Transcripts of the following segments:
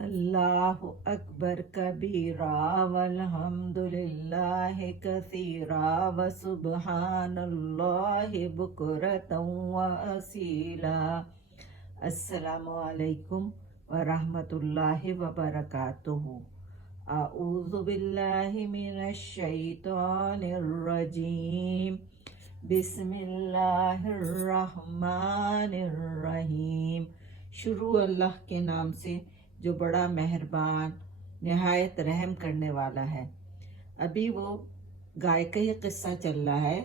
اللہ اکبر کبیرا والحمدللہ کثیرا وسبحان اللہ بکرۃ واصیلا۔ السلام علیکم ورحمۃ اللہ وبرکاتہ۔ اعوذ باللہ من الشیطان الرجیم، بسم اللہ الرحمن الرحیم۔ شروع اللہ کے نام سے جو بڑا مہربان نہایت رحم کرنے والا ہے۔ ابھی وہ گائے کا ہی قصہ چل رہا ہے۔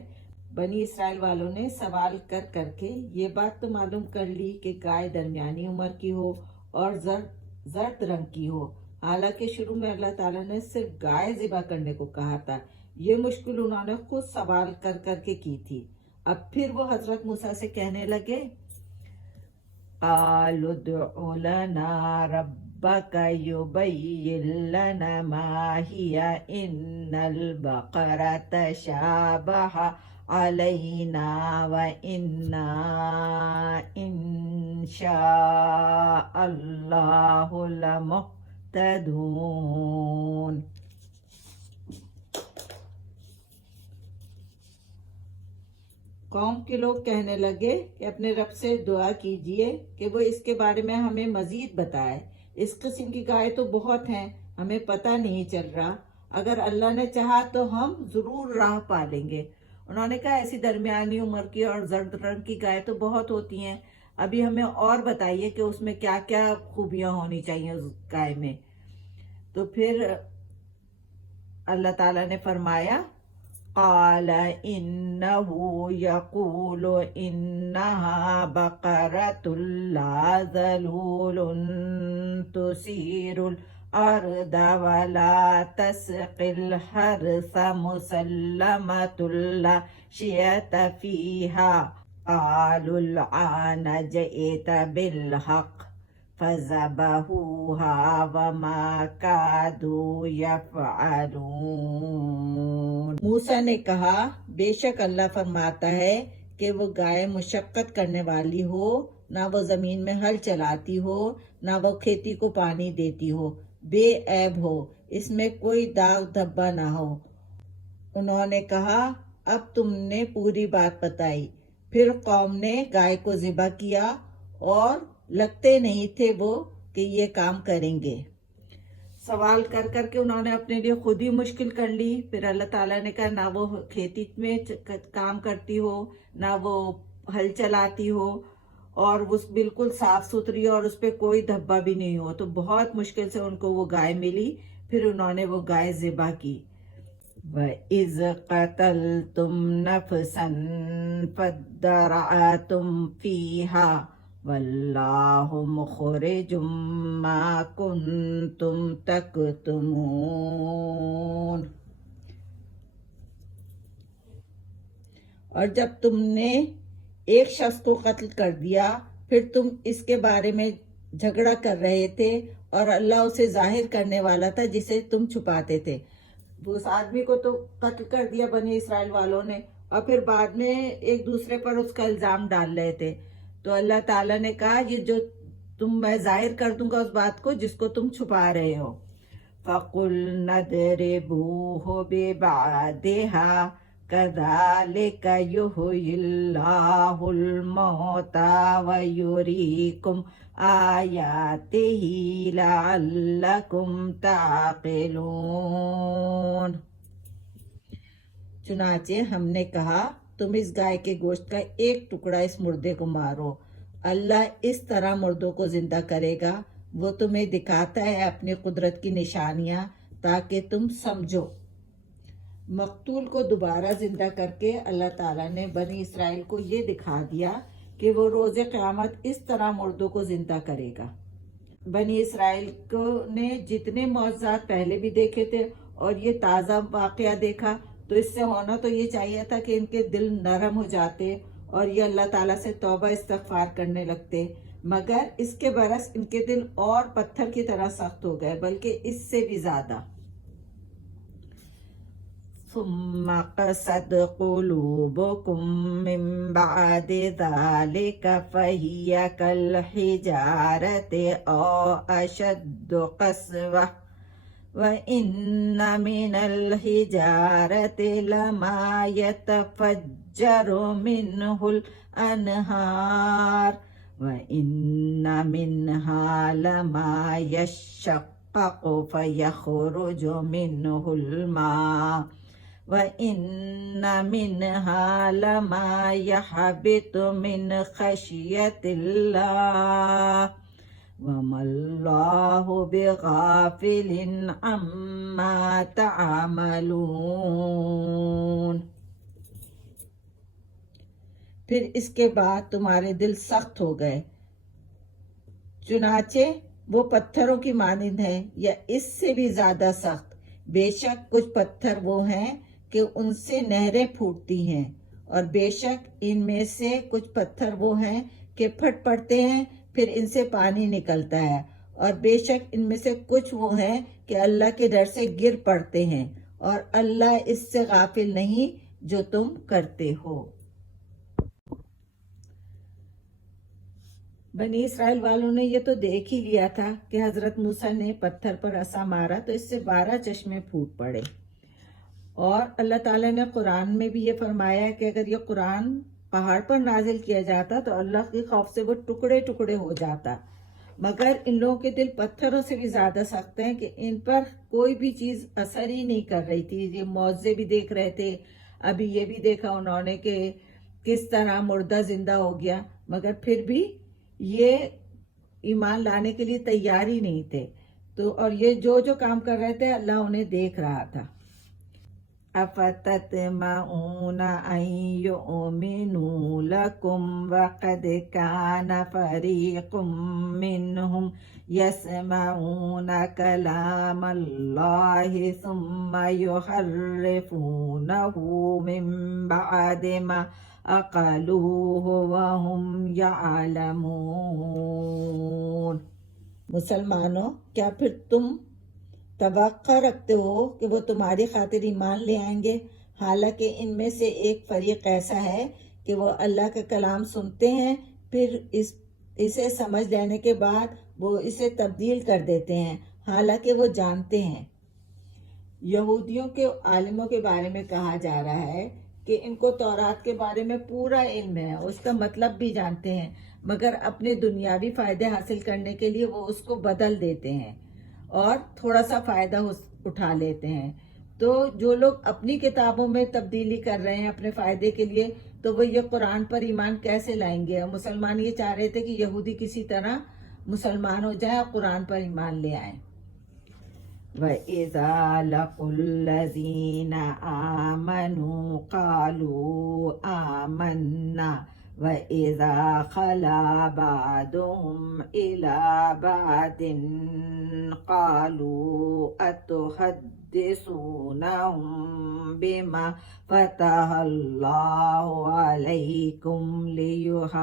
بنی اسرائیل والوں نے سوال کر کر کے یہ بات تو معلوم کر لی کہ گائے درمیانی عمر کی ہو اور زرد رنگ کی ہو، حالانکہ شروع میں اللہ تعالیٰ نے صرف گائے ذبح کرنے کو کہا تھا۔ یہ مشکل انہوں نے خود سوال کر کر کے کی تھی۔ اب پھر وہ حضرت موسیٰ سے کہنے لگے، قالوا ادع لنا ربك يبين لنا ما هي إن البقرة تشابه علينا وإنا إن شاء الله لمهتدون۔ قوم کے لوگ کہنے لگے کہ اپنے رب سے دعا کیجئے کہ وہ اس کے بارے میں ہمیں مزید بتائے۔ اس قسم کی گائے تو بہت ہیں، ہمیں پتہ نہیں چل رہا۔ اگر اللہ نے چاہا تو ہم ضرور راہ پا لیں گے۔ انہوں نے کہا ایسی درمیانی عمر کی اور زرد رنگ کی گائے تو بہت ہوتی ہیں، ابھی ہمیں اور بتائیے کہ اس میں کیا کیا خوبیاں ہونی چاہیے اس گائے میں۔ تو پھر اللہ تعالیٰ نے فرمایا، قال انه يقول انها بقرة لا ذلول تثير الارض ولا تسقي الحرث مسلمة لا شية فيها قالوا الآن جئت بالحق فذبحوها وما كادوا يفعلون۔ موسیٰ نے کہا، بے شک اللہ فرماتا ہے کہ وہ گائے مشقت کرنے والی ہو، نہ وہ زمین میں ہل چلاتی ہو، نہ وہ کھیتی کو پانی دیتی ہو، بے عیب ہو، اس میں کوئی داغ دھبا نہ ہو۔ انہوں نے کہا، اب تم نے پوری بات بتائی۔ پھر قوم نے گائے کو ذبح کیا اور لگتے نہیں تھے وہ کہ یہ کام کریں گے۔ سوال کر کر کے انہوں نے اپنے لیے خود ہی مشکل کر لی۔ پھر اللہ تعالیٰ نے کہا نہ وہ کھیتی میں کام کرتی ہو، نہ وہ ہل چلاتی ہو، اور وہ بالکل صاف ستھری اور اس پہ کوئی دھبا بھی نہیں ہو، تو بہت مشکل سے ان کو وہ گائے ملی۔ پھر انہوں نے وہ گائے ذبح کی۔ وَإِذْ قَتَلْتُمْ نَفْسًا فَادَّارَأْتُمْ فِيهَا وَاللَّهُ مُخْرِجٌ مَا كُنْتُمْ تَكْتُمُونَ۔ اور جب تم نے ایک شخص کو قتل کر دیا، پھر تم اس کے بارے میں جھگڑا کر رہے تھے اور اللہ اسے ظاہر کرنے والا تھا جسے تم چھپاتے تھے۔ اس آدمی کو تو قتل کر دیا بنی اسرائیل والوں نے، اور پھر بعد میں ایک دوسرے پر اس کا الزام ڈال رہے تھے۔ تو اللہ تعالیٰ نے کہا یہ جو میں ظاہر کر دوں گا اس بات کو جس کو تم چھپا رہے ہو۔ فَقُلْنَا اضْرِبُوهُ بِبَعْضِهَا كَذَلِكَ يُحْيِي اللَّهُ الْمَوْتَىٰ وَيُرِيكُمْ آيَاتِهِ لَعَلَّكُمْ تَعْقِلُونَ۔ چنانچہ ہم نے کہا تم اس گائے کے گوشت کا ایک ٹکڑا اس مردے کو مارو، اللہ اس طرح مردوں کو زندہ کرے گا، وہ تمہیں دکھاتا ہے اپنی قدرت کی نشانیاں تاکہ تم سمجھو۔ مقتول کو دوبارہ زندہ کر کے اللہ تعالیٰ نے بنی اسرائیل کو یہ دکھا دیا کہ وہ روز قیامت اس طرح مردوں کو زندہ کرے گا۔ بنی اسرائیل کو نے جتنے معجزات پہلے بھی دیکھے تھے اور یہ تازہ واقعہ دیکھا، تو اس سے ہونا تو یہ چاہیے تھا کہ ان کے دل نرم ہو جاتے اور یہ اللہ تعالیٰ سے توبہ استغفار کرنے لگتے، مگر اس کے برعکس ان کے دل اور پتھر کی طرح سخت ہو گئے، بلکہ اس سے بھی زیادہ۔ ثم قست قلوبكم من بعد ذلك فهي كالحجارة أو أشد قسوة وإن من الحجارة لما يتفجر منه الأنهار وإن منها لما يشقق فيخرج منه الماء وإن منها لما يهبط من خشية الله وما الله بغافل عما تعملون۔ پھر اس کے بعد تمہارے دل سخت ہو گئے، چنانچہ وہ پتھروں کی مانند ہیں یا اس سے بھی زیادہ سخت۔ بے شک کچھ پتھر وہ ہیں کہ ان سے نہریں پھوٹتی ہیں، اور بے شک ان میں سے کچھ پتھر وہ ہیں کہ پھٹ پڑتے ہیں، پھر ان سے پانی نکلتا ہے، اور بے شک ان میں سے کچھ وہ ہیں کہ اللہ کے ڈر سے گر پڑتے ہیں، اور اللہ اس سے غافل نہیں جو تم کرتے ہو۔ بنی اسرائیل والوں نے یہ تو دیکھ ہی لیا تھا کہ حضرت موسیٰ نے پتھر پر عصا مارا تو اس سے 12 چشمے پھوٹ پڑے، اور اللہ تعالیٰ نے قرآن میں بھی یہ فرمایا کہ اگر یہ قرآن پہاڑ پر نازل کیا جاتا تو اللہ کے خوف سے وہ ٹکڑے ٹکڑے ہو جاتا، مگر ان لوگوں کے دل پتھروں سے بھی زیادہ سخت ہیں کہ ان پر کوئی بھی چیز اثر ہی نہیں کر رہی تھی۔ یہ معجزے بھی دیکھ رہے تھے، ابھی یہ بھی دیکھا انہوں نے کہ کس طرح مردہ زندہ ہو گیا، مگر پھر بھی یہ ایمان لانے کے لیے تیار ہی نہیں تھے۔ تو اور یہ جو کام کر رہے تھے اللہ انہیں دیکھ رہا تھا۔ افتطمعون ان یؤمنوا لکم وقد کان فریق منهم یسمعون کلام اللہ ثم یحرفونہ من بعد ما عقلوه وهم يعلمون۔ مسلمانوں، کیا پھر تم توقع رکھتے ہو کہ وہ تمہاری خاطر ایمان لے آئیں گے، حالانکہ ان میں سے ایک فریق ایسا ہے کہ وہ اللہ کا کلام سنتے ہیں، پھر اسے سمجھ لینے کے بعد وہ اسے تبدیل کر دیتے ہیں، حالانکہ وہ جانتے ہیں۔ یہودیوں کے عالموں کے بارے میں کہا جا رہا ہے کہ ان کو تورات کے بارے میں پورا علم ہے، اس کا مطلب بھی جانتے ہیں، مگر اپنے دنیاوی فائدے حاصل کرنے کے لیے وہ اس کو بدل دیتے ہیں اور تھوڑا سا فائدہ اٹھا لیتے ہیں۔ تو جو لوگ اپنی کتابوں میں تبدیلی کر رہے ہیں اپنے فائدے کے لیے، تو وہ یہ قرآن پر ایمان کیسے لائیں گے؟ مسلمان یہ چاہ رہے تھے کہ یہودی کسی طرح مسلمان ہو جائیں اور قرآن پر ایمان لے آئیں۔ وَإِذَا لَقُوا الَّذِينَ آمَنُوا قَالُوا آمَنَّا وَإِذَا خَلَا بَعْضُهُمْ إِلَى بَعْضٍ قَالُوا أَتُحَدِّثُونَهُم بِمَا فَتَحَ اللَّهُ عَلَيْكُمْ لِيُحَاجُّوكُم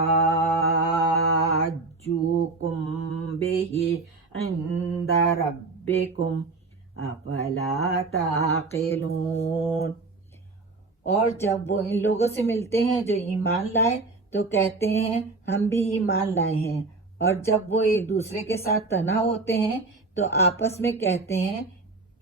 بِهِ عِندَ رَبِّكُمْ افلا تعقلون۔ اور جب وہ ان لوگوں سے ملتے ہیں جو ایمان لائے تو کہتے ہیں ہم بھی ایمان لائے ہیں، اور جب وہ ایک دوسرے کے ساتھ تنہا ہوتے ہیں تو آپس میں کہتے ہیں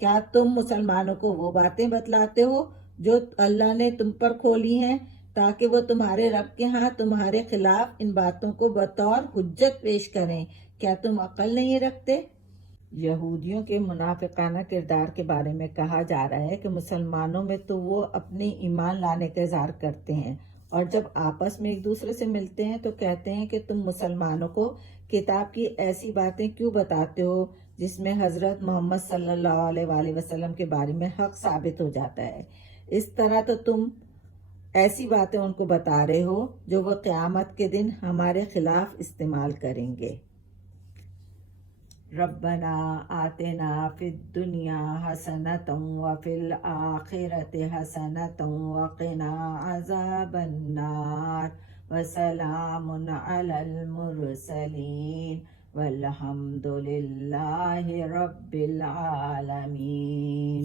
کیا تم مسلمانوں کو وہ باتیں بتلاتے ہو جو اللہ نے تم پر کھولی ہیں تاکہ وہ تمہارے رب کے ہاں تمہارے خلاف ان باتوں کو بطور حجت پیش کریں؟ کیا تم عقل نہیں رکھتے؟ یہودیوں کے منافقانہ کردار کے بارے میں کہا جا رہا ہے کہ مسلمانوں میں تو وہ اپنے ایمان لانے کا اظہار کرتے ہیں، اور جب آپس میں ایک دوسرے سے ملتے ہیں تو کہتے ہیں کہ تم مسلمانوں کو کتاب کی ایسی باتیں کیوں بتاتے ہو جس میں حضرت محمد صلی اللہ علیہ وآلہ وسلم کے بارے میں حق ثابت ہو جاتا ہے۔ اس طرح تو تم ایسی باتیں ان کو بتا رہے ہو جو وہ قیامت کے دن ہمارے خلاف استعمال کریں گے۔ ربنا آتنا فی الدنیا حسنۃ وفی الآخرۃ حسنۃ وقنا عذاب النار وسلام علی المرسلین والحمد للہ رب العالمین۔